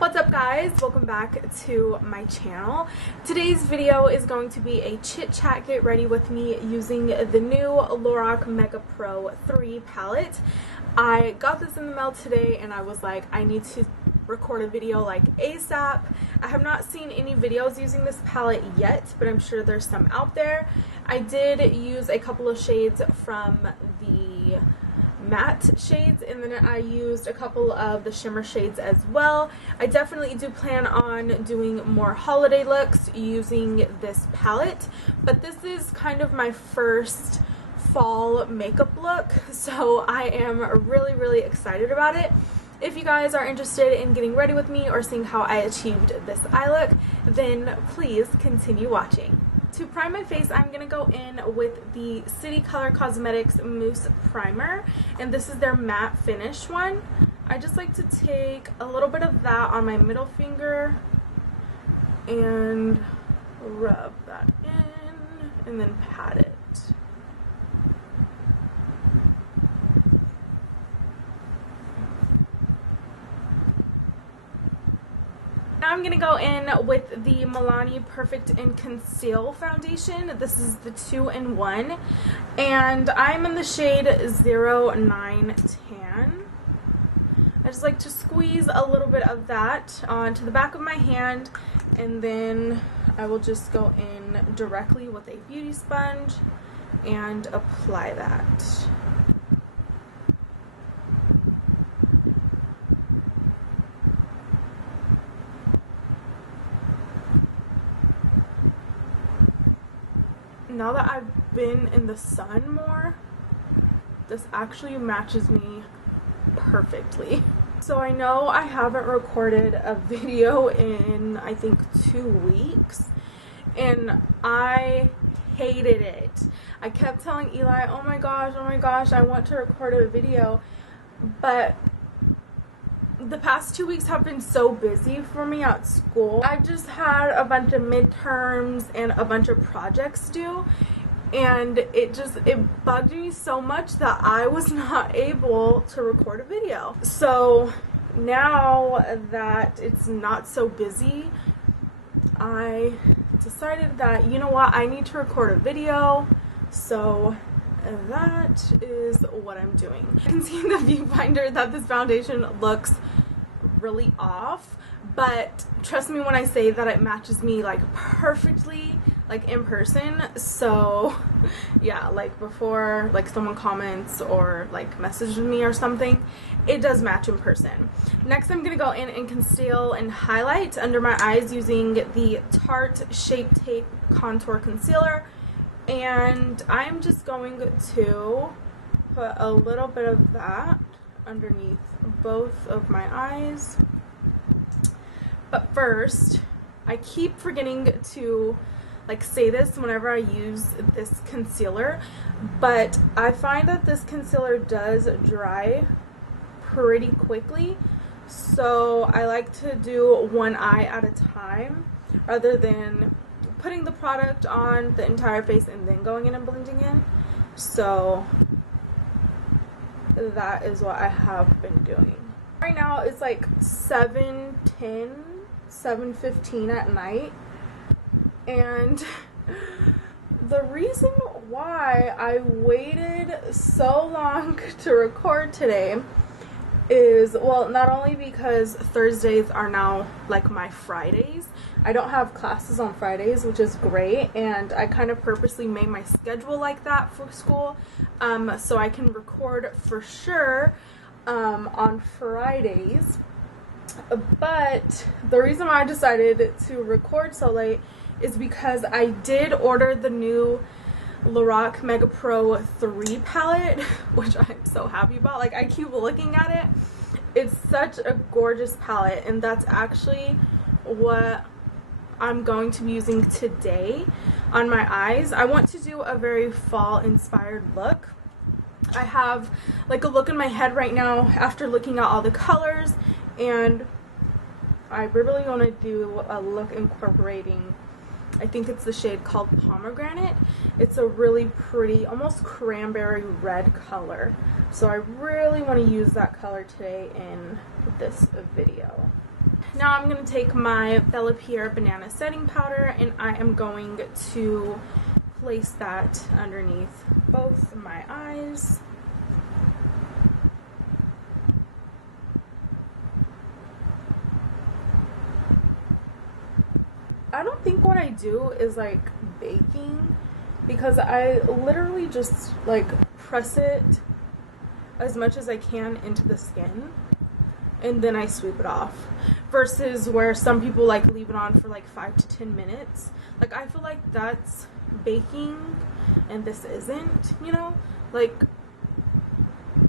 What's up guys, welcome back to my channel. Today's video is going to be a chit chat get ready with me using the new LORAC Mega Pro 3 palette. I got this in the mail today and I was like, I need to record a video like ASAP. I have not seen any videos using this palette yet, but I'm sure there's some out there. I did use a couple of shades from the matte shades, and then I used a couple of the shimmer shades as well. I definitely do plan on doing more holiday looks using this palette, but this is kind of my first fall makeup look, so I am really excited about it. If you guys are interested in getting ready with me or seeing how I achieved this eye look, then please continue watching. To prime my face, I'm going to go in with the City Color Cosmetics Mousse Primer, and this is their matte finish one. I just like to take a little bit of that on my middle finger and rub that in and then pat it. Now I'm going to go in with the Milani Perfect and Conceal foundation. This is the 2-in-1, and I'm in the shade 09 Tan. I just like to squeeze a little bit of that onto the back of my hand, and then I will just go in directly with a beauty sponge and apply that. Now that I've been in the sun more, this actually matches me perfectly. So I know I haven't recorded a video in I think 2 weeks, and I hated it. I kept telling Eli, oh my gosh, I want to record a video, but the past 2 weeks have been so busy for me at school. I've just had a bunch of midterms and a bunch of projects due, and it bugged me so much that I was not able to record a video. So now that it's not so busy, I decided that, you know what, I need to record a video, so that is what I'm doing. You can see in the viewfinder that this foundation looks really off, but trust me when I say that it matches me like perfectly, like in person. So yeah, like before like someone comments or like messages me or something, it does match in person. Next I'm gonna go in and conceal and highlight under my eyes using the Tarte Shape Tape Contour Concealer. And I'm just going to put a little bit of that underneath both of my eyes. But first, I keep forgetting to like say this whenever I use this concealer, but I find that this concealer does dry pretty quickly, so I like to do one eye at a time rather than putting the product on the entire face and then going in and blending in. So that is what I have been doing. Right now it's like 7:10, 7:15 at night, and the reason why I waited so long to record today is, well, not only because Thursdays are now like my Fridays. I don't have classes on Fridays, which is great, and I kind of purposely made my schedule like that for school, so I can record for sure on Fridays. But the reason why I decided to record so late is because I did order the new LORAC Mega Pro 3 palette, which I'm so happy about. Like, I keep looking at it. It's such a gorgeous palette, and that's actually what I'm going to be using today on my eyes. I want to do a very fall inspired look. I have like a look in my head right now after looking at all the colors, and I really want to do a look incorporating, I think it's the shade called Pomegranate. It's a really pretty, almost cranberry red color. So I really want to use that color today in this video. Now I'm going to take my BellaPierre Banana Setting Powder and I am going to place that underneath both my eyes. I don't think what I do is like baking, because I literally just like press it as much as I can into the skin and then I sweep it off, versus where some people like leave it on for like 5 to 10 minutes. Like I feel like that's baking and this isn't, you know? Like,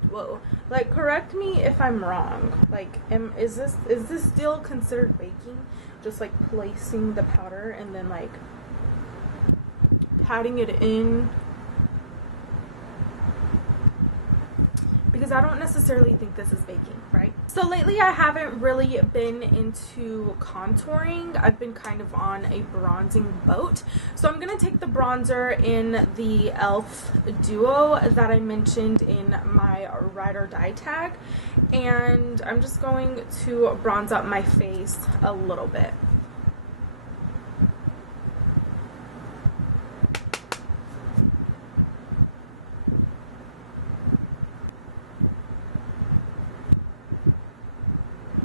whoa, like correct me if I'm wrong. Like is this still considered baking? Just like placing the powder and then like patting it in, because I don't necessarily think this is baking, right? So lately I haven't really been into contouring. I've been kind of on a bronzing boat. So I'm going to take the bronzer in the e.l.f. duo that I mentioned in my ride or die tag, and I'm just going to bronze up my face a little bit.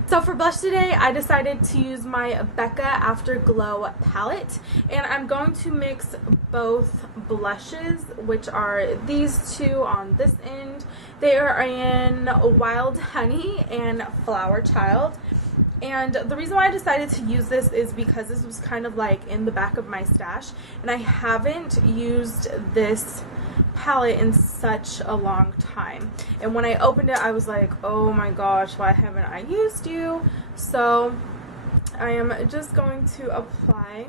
So for blush today, I decided to use my Becca Afterglow palette, and I'm going to mix both blushes, which are these two on this end. They are in Wild Honey and Flower Child. And the reason why I decided to use this is because this was kind of like in the back of my stash, and I haven't used this palette in such a long time, and when I opened it I was like, oh my gosh, why haven't I used you? So I am just going to apply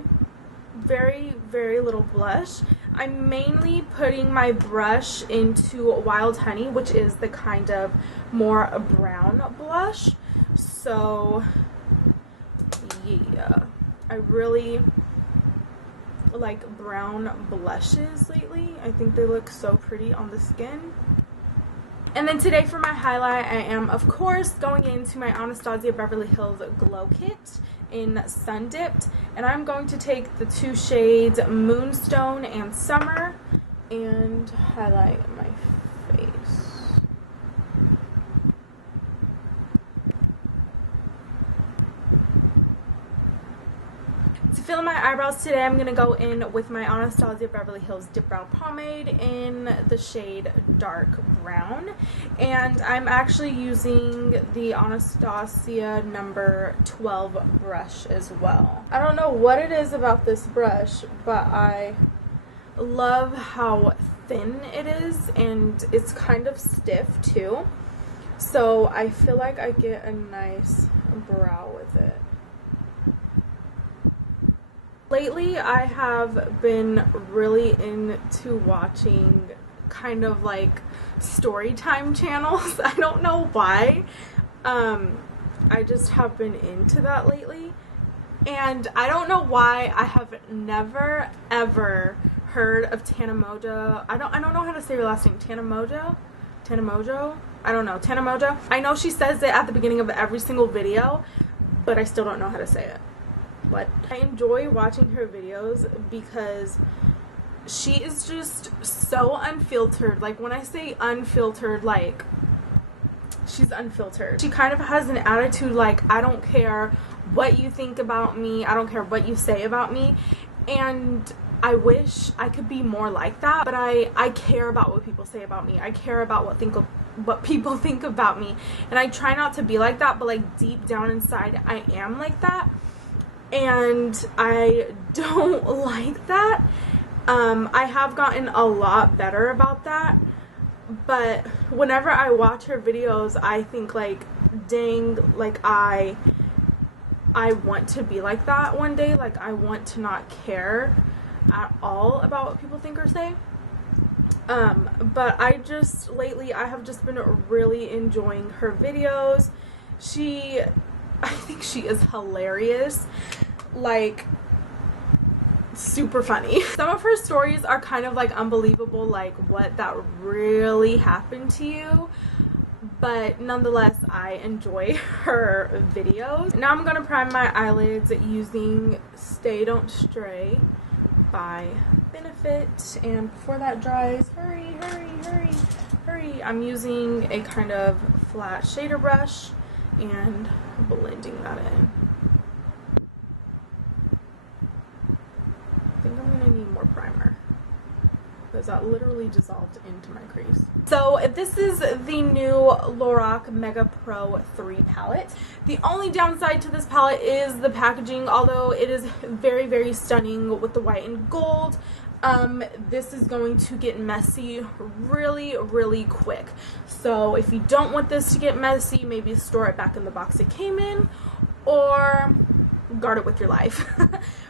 very little blush. I'm mainly putting my brush into Wild Honey, which is the kind of more brown blush. So yeah, I really like brown blushes lately. I think they look so pretty on the skin. And then today for my highlight, I am of course going into my Anastasia Beverly Hills Glow Kit in Sun Dipped, and I'm going to take the two shades Moonstone and Summer and highlight my face. To fill my eyebrows today, I'm going to go in with my Anastasia Beverly Hills Dipbrow Pomade in the shade Dark Brown. And I'm actually using the Anastasia number 12 brush as well. I don't know what it is about this brush, but I love how thin it is, and it's kind of stiff too. So I feel like I get a nice brow with it. Lately, I have been really into watching kind of like story time channels. I don't know why. I just have been into that lately. And I don't know why I have never ever heard of Tanamojo. I don't know how to say her last name. Tanamojo? I don't know. Tanamojo. I know she says it at the beginning of every single video, but I still don't know how to say it. But I enjoy watching her videos because she is just so unfiltered. Like when I say unfiltered, like she's unfiltered. She kind of has an attitude like, I don't care what you think about me, I don't care what you say about me. And I wish I could be more like that, but I care about what people say about me. I care about what people think about me, and I try not to be like that, but like deep down inside I am like that. And I don't like that. I have gotten a lot better about that, but whenever I watch her videos, I think like, dang, like I want to be like that one day. Like I want to not care at all about what people think or say. But lately I have just been really enjoying her videos. I think she is hilarious, like super funny. Some of her stories are kind of like unbelievable, like what, that really happened to you, but nonetheless I enjoy her videos. Now I'm gonna prime my eyelids using Stay Don't Stray by Benefit, and before that dries, hurry, I'm using a kind of flat shader brush and blending that in. I think I'm gonna need more primer because that literally dissolved into my crease. So this is the new LORAC Mega Pro 3 palette. The only downside to this palette is the packaging, although it is very stunning with the white and gold. This is going to get messy really quick. So if you don't want this to get messy, maybe store it back in the box it came in, or guard it with your life,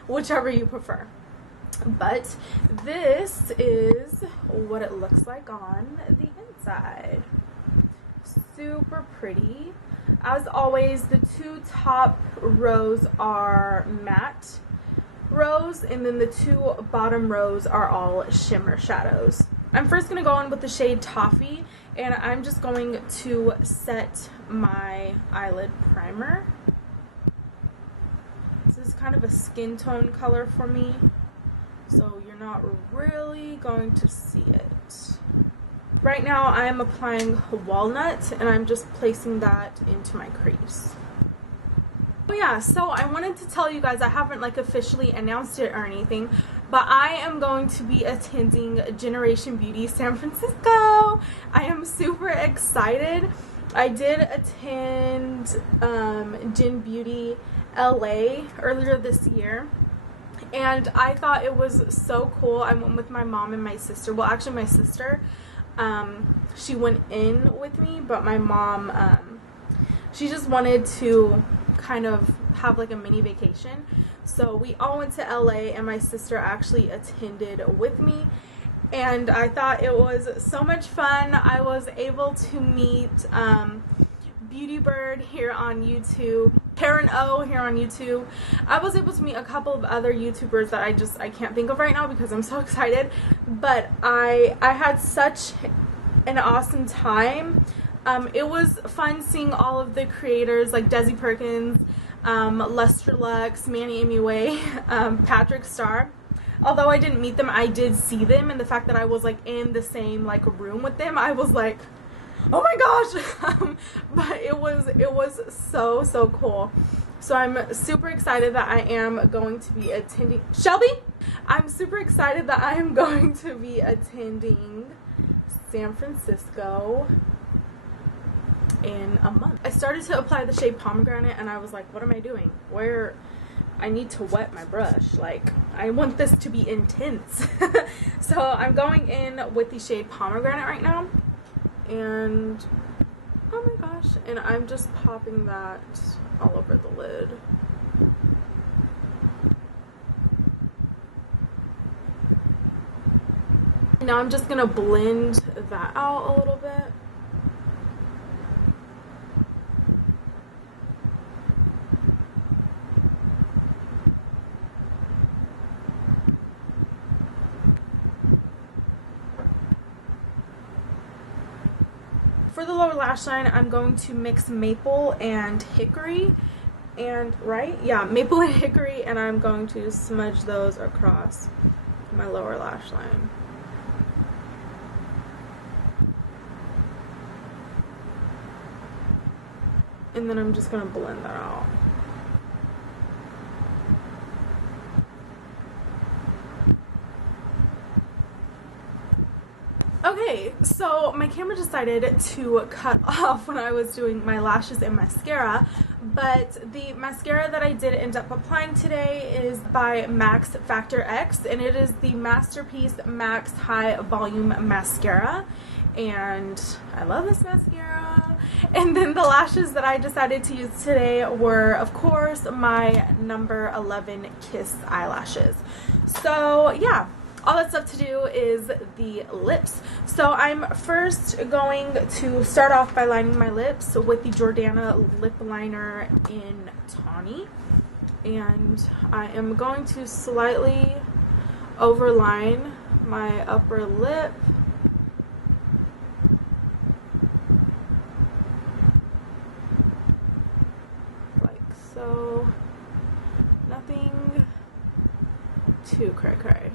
whichever you prefer. But this is what it looks like on the inside. Super pretty. As always, the two top rows are matte rows, and then the two bottom rows are all shimmer shadows. I'm first going to go in with the shade Toffee, and I'm just going to set my eyelid primer. This is kind of a skin tone color for me, so you're not really going to see it. Right now I am applying Walnut, and I'm just placing that into my crease. Oh yeah, so I wanted to tell you guys, I haven't like officially announced it or anything, but I am going to be attending Generation Beauty San Francisco. I am super excited. I did attend Gen Beauty LA earlier this year, and I thought it was so cool. I went with my mom and my sister. Well, actually my sister, she went in with me, but my mom, she just wanted to kind of have like a mini vacation. So we all went to LA, and my sister actually attended with me, and I thought it was so much fun. I was able to meet Beauty Bird here on YouTube, Karen O here on YouTube. I was able to meet a couple of other YouTubers that I can't think of right now because I'm so excited, but I had such an awesome time. It was fun seeing all of the creators like Desi Perkins, Lester Lux, Manny MUA, Patrick Starr. Although I didn't meet them, I did see them, and the fact that I was like in the same like room with them, I was like, oh my gosh. But it was so cool. So I'm super excited that I am going to be attending Shelby. I'm super excited that I am going to be attending San Francisco in a month. I started to apply the shade Pomegranate, and I was like, what am I doing? I need to wet my brush. Like, I want this to be intense. So I'm going in with the shade Pomegranate right now, and oh my gosh, and I'm just popping that all over the lid. Now I'm just gonna blend that out a little bit. For the lower lash line, I'm going to mix Maple and Hickory, and Maple and Hickory, and I'm going to smudge those across my lower lash line. And then I'm just going to blend that out. Okay, so my camera decided to cut off when I was doing my lashes and mascara, but the mascara that I did end up applying today is by Max Factor X, and it is the Masterpiece Max High Volume Mascara, and I love this mascara. And then the lashes that I decided to use today were, of course, my number 11 Kiss eyelashes. So yeah, all that's left to do is the lips. So I'm first going to start off by lining my lips with the Jordana lip liner in Tawny, and I am going to slightly overline my upper lip. Nothing too cray-cray.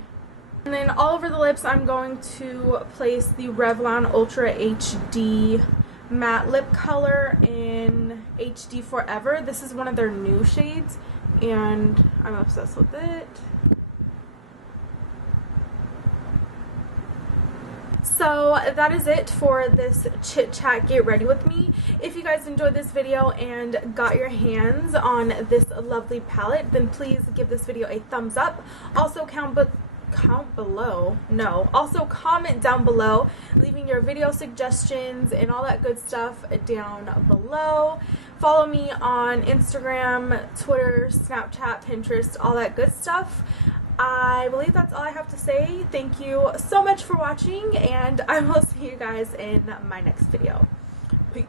And then all over the lips, I'm going to place the Revlon Ultra HD Matte Lip Color in HD Forever. This is one of their new shades, and I'm obsessed with it. So that is it for this chit chat get ready with me. If you guys enjoyed this video and got your hands on this lovely palette, then please give this video a thumbs up. Also comment down below, leaving your video suggestions and all that good stuff down below. Follow me on Instagram, Twitter, Snapchat, Pinterest, all that good stuff. I believe that's all I have to say. Thank you so much for watching, and I will see you guys in my next video. Peace.